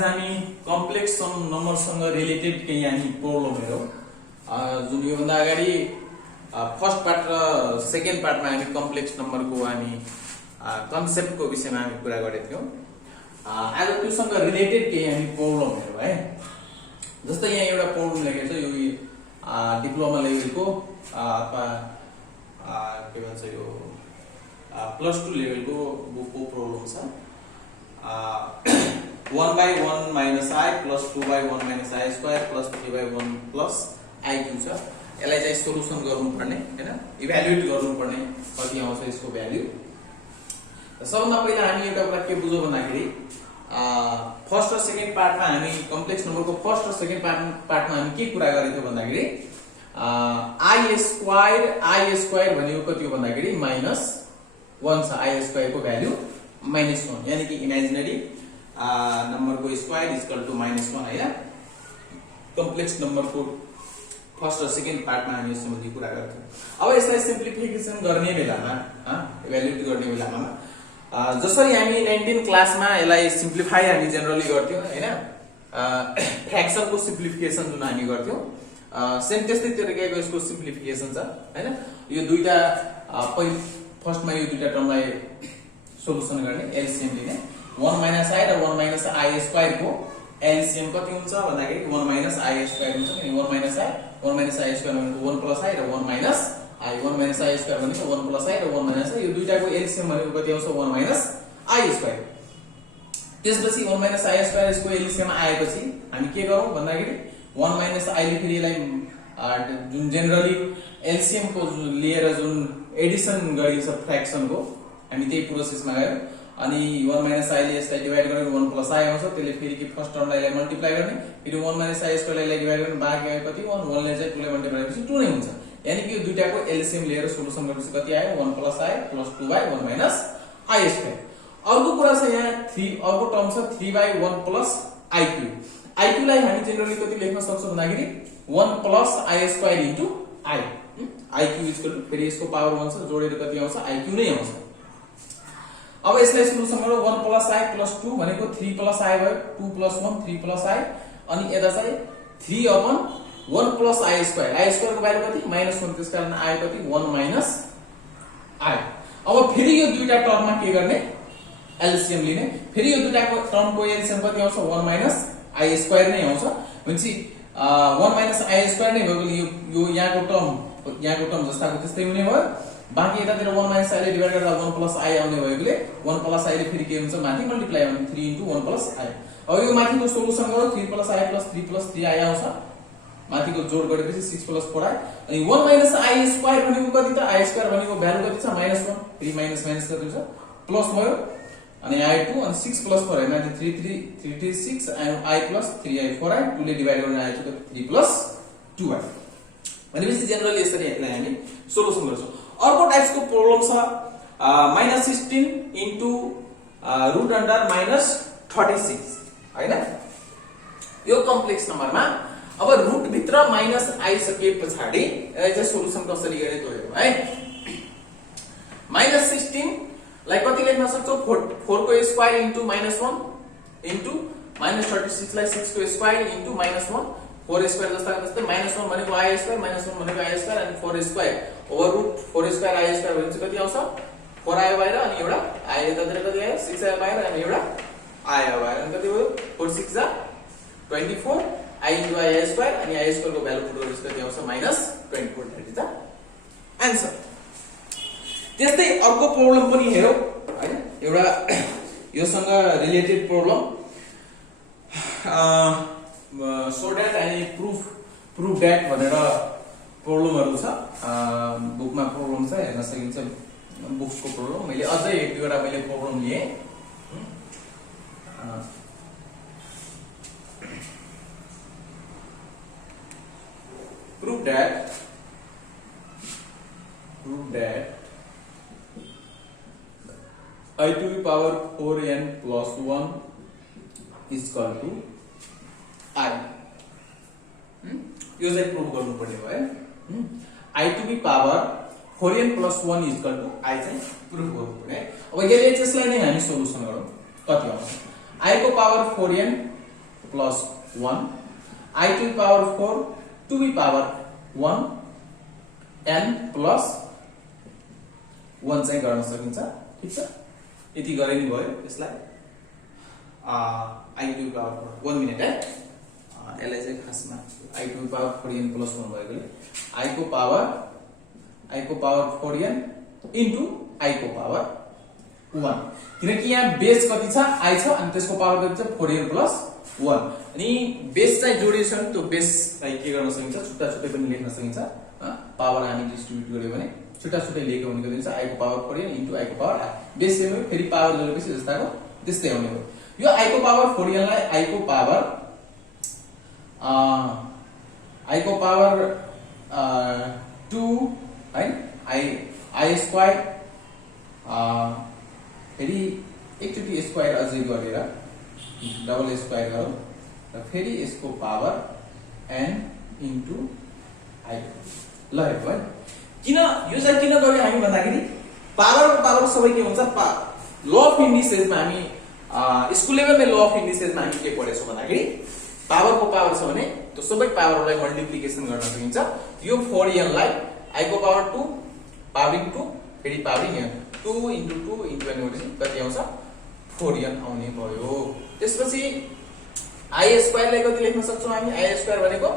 आज हामी complex नम्बरसँग related केही हामी प्रब्लम हेरौँ जुन योभन्दा अगाडि फर्स्ट पार्ट र सेकेन्ड पार्टमा हामी कम्प्लेक्स नम्बरको हामी कन्सेप्टको विषयमा हामी कुरा गरेका थियौँ। आज त्योसँग रिलेटेड केही हामी प्रब्लम हेरौँ है। जस्तै यहाँ एउटा प्रब्लम लेखेको छ, यो डिप्लोमा लेभलको अथवा के भन्छ यो +2 लेभलको बुकको प्रब्लम छ। 1/1 - i plus 2/1 - i square plus 3/1 plus i cube छ। यसलाई चाहिँ सोलुसन गर्नुपर्ने हैन, इभ्यालुएट गर्नुपर्ने कति आउँछ यसको भ्यालु। सबभन्दा पहिला हामी एउटा कुरा के बुझौँ भन्दाखेरि फर्स्ट र सेकेन्ड पार्टमा हामी कम्प्लेक्स नम्बरको फर्स्ट र सेकेन्ड पार्टमा हामी के कुरा गरेको थियौँ भन्दाखेरि i स्क्वायर भनेको कति हो भन्दाखेरि -1 छ। i स्क्वायर को भ्यालु -1 यानी कि इमेजिनरी नंबर को स्क्वायर इक्वल टू -1 हैन। कम्प्लेक्स नंबर को फर्स्ट र सेकेन्ड पार्टमा हामी यस सम्बन्धी कुरा गर्थ्यौं। अब यसलाई सिम्प्लिफिकेसन गर्ने बेलामा इभ्यालुएट गर्ने बेलामा जसरी हामी 19 क्लासमा यसलाई सिम्प्लिफाई हामी जेनरली गर्थ्यौं हैन, फ्र्याक्सन को सिम्प्लिफिकेसन जुन हामी गर्थ्यौं सेम त्यस्तै तरिकाको यसको सिम्प्लिफिकेसन छ हैन। यो दुईटा फर्स्टमा यो दुईटा टर्मलाई सोलुसन गर्ने एलसीएम लिने 1 - i र 1 - i स्क्वायर को एलसीएम कति हुन्छ भन्दाखेरि 1 - i स्क्वायर हुन्छ। किन 1 - i स्क्वायर भनेको 1 + i र 1 - i 1 - i स्क्वायर भनेको 1 + i र 1 - i यो दुईटाको एलसीएम भनेको कति आउँछ 1 - i स्क्वायर। त्यसपछि 1 - i स्क्वायर यसको एलसीएम आएपछि हामी के गरौँ भन्दाखेरि 1 - i ले फेरि यसलाई जुन जेनरली एलसीएम को लिएर जुन एडिसन गरिन्छ फ्र्याक्सन को हामी त्यही प्रोसेसमा गयौं। अनि 1 - i ले यसलाई डिवाइड गरेर 1 + i आउँछ। त्यसले फेरि के फर्स्ट टर्मलाई मल्टिप्लाई गर्ने, फेरि 1 - i स्क्वायर लाई डिवाइड गर्ने, बाँकी आयो कति 1 1 ले चाहिँ 2 ले मल्टिप्लाई गरेपछि 2 नै हुन्छ। यानी कि यो दुईटाको एलसीएम लिएर सोलुसन गरेपछि कति आयो 1 + i + 2/1 - i स्क्वायर। अर्को कुरा छ यहाँ 3 अर्को टर्म छ 3/1 + i क्यूब। i क्यूब लाई हामी जेनरली कति लेख्न सक्छौं भन्दाखेरि 1 + i square * i i cube equal to फेरि यसको पावर 1 छ, जोडेर कति आउँछ i क्यूब नै आउँछ। अब यसलाई सोलुसन गरौँ 1 + i + 2 भनेको 3 + i भयो, 2 + 1 3 + i अनि यता चाहिँ 3/1 + i स्क्वायर। i स्क्वायर को भ्यालु कति -1, त्यसकारण i कति 1 - i। अब फेरि यो दुईटा टर्ममा के गर्ने एलसीएम लिने, फेरि यो दुईटाको टर्मको एलसीएम कति आउँछ 1 - i स्क्वायर नै आउँछ। भनेपछि 1 - i स्क्वायर नै भयो। यो यहाँको टर्म जस्ताको त्यस्तै हुने भयो। बाँकी यतातिर 1 - i ले डिवाइड गर्दा 1 + i आउने भएकोले 1 + i ले फेरि के हुन्छ माथि मल्टिप्लाई आउने 3 * 1 + i। अब यो माथिको सोलुसन गरौँ 3 + i + 3 + 3i आउँछ। माथिको जोड गरेपछि 6 + 4i अनि 1 - i स्क्वायर भनेको कति त i स्क्वायर भनेको भ्यालु कति छ -1, फेरि माइनस कति छ प्लस भयो अनि i2 अनि 6 + 4i माथि 3 6 and i + 3i 4i 2 ले डिवाइड गर्न आएको कति 3 + 2i। भनेपछि जेनरली यसरी यसलाई हामी सोलुसन गर्छौं। अर्को टाइप्सको प्रब्लम छ -16 * √(-36) हैन। यो कम्प्लेक्स नम्बरमा अब रुट भित्र माइनस आइसके पछाडी यसलाई चाहिँ सोलुसन कसरी गर्ने त्यो हेरौँ है। -16 लाई कति लेख्न सक्छौ 4 को स्क्वायर इन्टु -1 इन्टु -36 लाई 6 को स्क्वायर इन्टु -1 4 स्क्वायर जस्तै -1 भनेको i स्क्वायर -1 भनेको i स्क्वायर अनि 4 square over root 4 square i square भने चाहिँ कति आउँछ 4 आयो बाहिर अनि एउटा i यतातिर कति आयो 6 आयो बाहिर अनि एउटा i आयो बाहिर अनि कति भयो 4 6 जा 24 i * i स्क्वायर अनि i स्क्वायर को भ्यालु पुट गरेपछि कति आउँछ -24 दैट इज द आन्सर। त्यस्तै अर्को प्रब्लम पनि हेरौँ हैन, एउटा योसँग रिलेटेड प्रब्लम सो दैट अनि प्रुफ दैट भनेर प्रब्लमहरु छ बुकमा प्रब्लम छ हेर्न सकिन्छ। बुक्सको प्रब्लम मैले अझै एक दुईवटा मैले प्रब्लम लिए। Prove that I to the power 4n plus 1 is equal to I. यो चाहिँ प्रुभ गर्नुपर्ने भयो। I to the power 4n plus 1 is equal to I चाहिँ प्रुभ गर्नुपर्ने। अब यसले त्यसलाई नै हामी सोलुसन गरौँ कति आउँछ। I को power 4n plus 1 I to the power 4 to the power 1 n plus 1 चाहिँ गर्न सकिन्छ ठीक छ यति गरे नि भयो यसलाई I to the power 1 minute है यसलाई चाहिँ खासमा I to the power 4n plus 1 भएकोले I को पावर 4n इन्टु I को पावर 1 किनकि यहाँ बेस कति छ I छ अनि त्यसको पावर कति छ 4n प्लस 1 अनि बेस चाहिँ जोडिएको छ नि त्यो बेसलाई के गर्न सकिन्छ छुट्टा छुट्टै पनि लेख्न सकिन्छ पावर हामी डिस्ट्रिब्युट गर्यो भने छुट्टा छुट्टै लेखेको हुने गरिन्छ I को पावर 4n इन्टु I को पावर I बेस सेम हो फेरि पावर जोडेपछि जस्ताको त्यस्तै आउने हो यो I को पावर 4n लाई I को पावर 2 है I स्क्वायर फेरि एकचोटी स्क्वायर अझै गरेर डबल स्क्वायर गरौँ र फेरि यसको पावर n इन्टु I ल हेर्नु है किन यो चाहिँ किन गर्यो हामी भन्दाखेरि पावरको पावर सबै के हुन्छ ल अफ इन्डिसेसमा हामी स्कुल लेभलमा ल अफ इन्डिसेसमा हामी के पढेछौँ भन्दाखेरि पावरको पावर छ भने त्यो सबै पावरलाई मल्टिप्लिकेसन गर्न सकिन्छ यो 4n लाई I को पावर 2 पावरिङ 2 फेरि पावरिङ 2 इन्टु 2 इन्टु n गरेपछि कति आउँछ 4n आउने भयो त्यसपछि I स्क्वायर लाई कति लेख्न सक्छौं हामी I स्क्वायर भनेको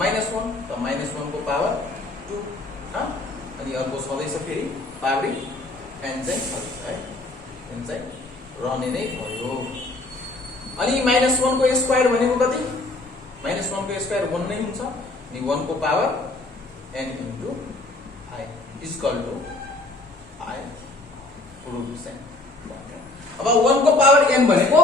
-1 त -1 को पावर 2 अनि अर्को सधैँ छ फेरि पावरिङ n चाहिँ है n चाहिँ रहने नै भयो अनि -1 को स्क्वायर भनेको कति -1 को स्क्वायर 1 नै हुन्छ अनि 1 को power n into I equal to I proof है अब 1 को पावर n भनेको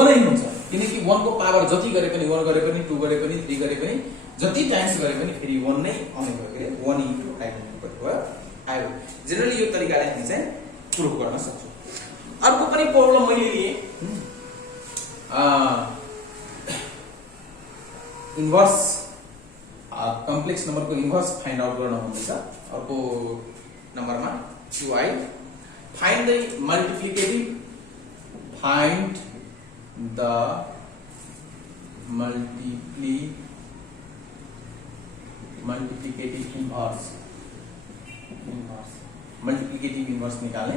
1 नै हुन्छ किनकि 1 को पावर जति गरे पनि 1 गरे पनि 2 गरे पनि 3 गरे पनि जति टाइम्स गरे पनि फेरि 1 नै आउने भयो के 1 इन्टु I भयो आयो जनरली यो तरिकाले हामी चाहिँ प्रुफ गर्न सक्छौं अर्को पनि प्रब्लम मैले लिए इन्भर्स कम्प्लेक्स नम्बरको इन्भर्स फाइन्ड आउट गर्न हुँदैछ अर्को नम्बरमा 2i find the multiplicative find the multiplicative inverse निकाल्ने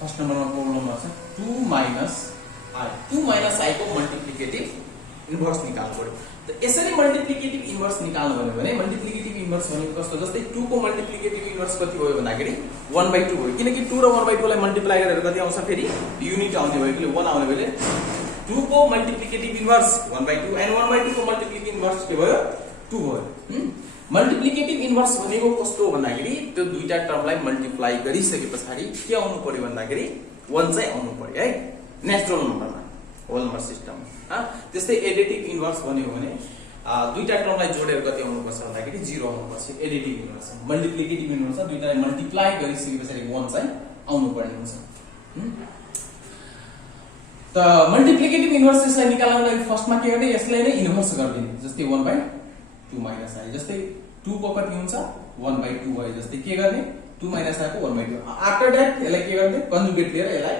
फर्स्ट नम्बरमा प्रब्लममा छ 2 I को मल्टिप्लिकेटिभ इन्भर्स निकाल्नु पर्यो त यसरी मल्टिप्लिकेटिभ इन्भर्स निकाल्नु भन्यो भने मल्टिप्लिकेटिभ इन्भर्स भनेको कस्तो जस्तै 2 को मल्टिप्लिकेटिभ इन्भर्स कति भयो भन्दाखेरि 1/2 भयो किनकि 2 र 1/2 लाई मल्टिप्लाई गरेर कति आउँछ फेरि युनिट आउने भएकोले 1 आउने भएले 2 को मल्टिप्लिकेटिभ इन्भर्स 1/2 एन्ड 1/2 को मल्टिप्लिकेटिभ इन्भर्स के भयो 2 भयो मल्टिप्लिकेटिभ इन्भर्स भनेको कस्तो भन्दाखेरि त्यो दुईटा टर्मलाई मल्टिप्लाई गरिसकेपछि के आउनु पर्यो भन्दाखेरि 1 चाहिँ आउनु पर्यो है नेचुरल नम्बरमा होल नम्बर सिस्टम त्यस्तै एडिटिभ इन्भर्स भन्यो भने दुईटा टर्मलाई जोडेर कति आउनु पर्छ भन्दाखेरि 0 आउनु पर्छ additive inverse multiplicative inverse दुईटालाई multiply गरिसकेपछि 1 चाहिँ आउनु पर्ने हुन्छ त मल्टिप्लिकेटिभ इन्भर्स यसलाई निकाल्नको लागि फर्स्टमा के गर्ने यसलाई नै इन्भर्स गर्दिने जस्तै 1/2 - I जस्तै 2 को कति हुन्छ 1/2 भयो जस्तै के गर्ने 2 - I को 1/2 आफ्टर दैट यसलाई के गर्ने कन्जुगेट लिएर यसलाई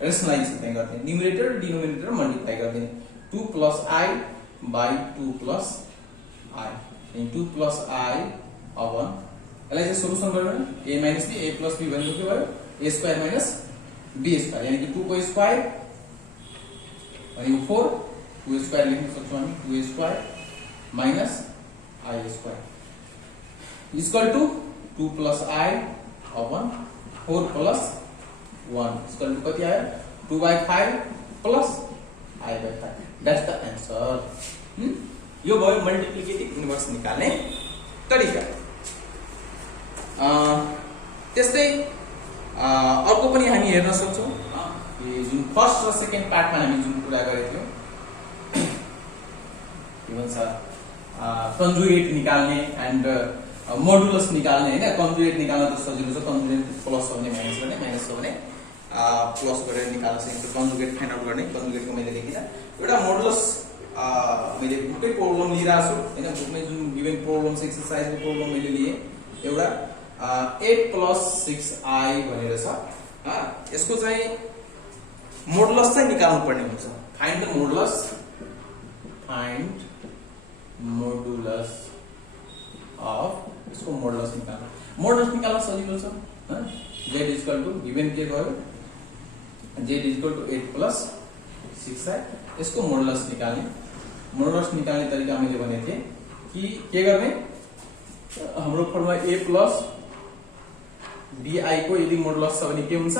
रेशनलाइज गर्ने न्युमरेटर डिनोमिनेटर मल्टिप्लाई गर्ने 2 + I by 2 + I and 2 + I upon यसलाई चाहिँ सोलुसन गर्नु a - b a + b भनेको के भयो a square minus b square यानी कि 2 को स्क्वायर भनेको 4 2 स्क्वायर लेख्न सक्छौं हामी 2 square minus I square equal to 2 + I upon 4 + 1 equal to कति आयो 2/5 + I/5 दैट्स द आन्सर यो भयो मल्टिप्लिकेटिभ इन्भर्स निकाल्ने तरिका त्यस्तै अर्को पनि हामी हेर्न सक्छौं जुन फर्स्ट र सेकेन्ड पार्टमा हामी जुन कुरा गरेथ्यौं के भन्छ कन्जुगेट निकाल्ने एन्ड मोडुलस निकाल्ने हैन कन्जुगेट निकाल्न त सजिलो छ कन्जुगेट प्लस हो भने माइनस गर्ने माइनस हो भने प्लस गरेर निकाल्न सकिन्छ कन्जुगेट फाइन्ड आउट गर्ने कन्जुगेटको मैले लेखिन एउटा मोडुलस मैले बुकै प्रब्लम लिइराछु हैन बुकमै जुन गिवन प्रब्लम्स एक्सरसाइजको प्रब्लम मैले लिए एउटा 8 + 6i भनेर छ यसको चाहिँ मोडुलस चाहिँ निकाल्नु पर्ने हुन्छ। फाइन्ड द मोडुलस, अफ, यसको मोडुलस निकाल्नु। मोडुलस निकाल्न सजिलो छ। z इक्वल टु गिवन के गयो, z equal to 8 plus 6i। यसको मोडुलस निकाल्ने। मोडुलस निकाल्ने तरिका मैले भनेको थिएँ कि के गर्ने, हाम्रो फर्मुला a प्लस bi को यदि मोडुलस छ भने के हुन्छ,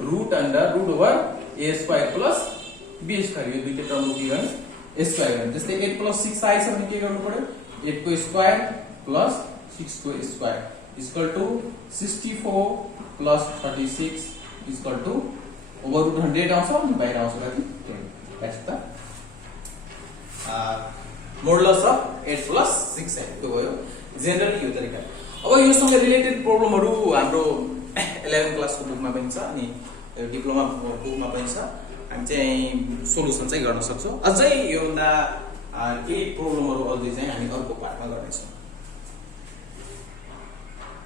root over a square plus b square, यो दुईटै टर्मको के गर्ने, स्क्वायर गर्ने। जस्तै 8 प्लस 6i छ भने के गर्नु पर्यो, 8 को स्क्वायर प्लस 6 को square equal to 64 plus 36 equal to over root 100 आउँछ अनि बाहिर आउँछ कति, 10। That's the modulus of 8 plus 6i त्यो भयो जेनरली यो तरिका। अब योसँग रिलेटेड प्रब्लमहरु हाम्रो 11 क्लासको बुकमा पनि छ अनि डिप्लोमा बुकमा पनि छ। हामी चाहिँ सोलुसन चाहिँ गर्न सक्छौं। अझै योभन्दा केही प्रब्लमहरु अझै चाहिँ हामी अर्को पार्टमा गर्नेछौं।